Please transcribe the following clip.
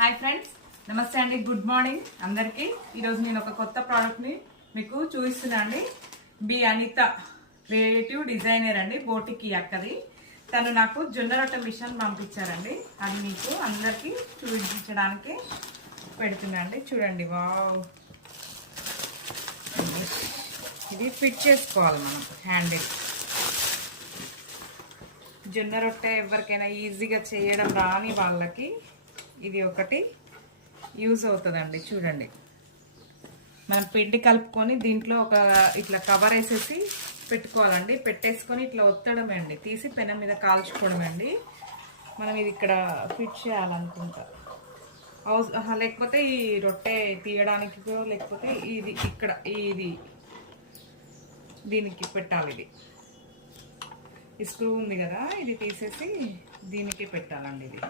Hi friends నమస్తే అండి. Good morning అందరికీ. ఈరోజు నేను ఒక కొత్త ప్రోడక్ట్ని మీకు చూపిస్తున్నా అండి బి అనిత క్రియేటివ్ డిజైనర్ అండి. బోటికి అక్కది. తను నాకు జొన్న రొట్టె మిషన్ పంపించారండి. అది మీకు అందరికీ చూపించడానికి పెడుతున్నా అండి చూడండి. వావ్ ఇది ఫిట్ చేసుకోవాలి మనం. హ్యాండిల్ జొన్న రొట్టె ఎవరికైనా ఈజీగా చేయడం రాని వాళ్ళకి ఇది ఒకటి యూజ్ అవుతుందండి చూడండి. మనం పిండి కలుపుకొని దీంట్లో ఒక ఇట్లా కవర్ వేసేసి పెట్టుకోవాలండి. పెట్టేసుకొని ఇట్లా ఒత్తడమే అండి. తీసి పెనం మీద కాల్చుకోవడమే అండి. మనం ఇది ఇక్కడ ఫిట్ చేయాలనుకుంటా. అవస లేకపోతే ఈ రొట్టె తీయడానికి లేకపోతే ఇది ఇక్కడ ఇది దీనికి పెట్టాలి ఇది. ఈ స్క్రూ ఉంది కదా ఇది తీసేసి దీనికి పెట్టాలండి ఇది.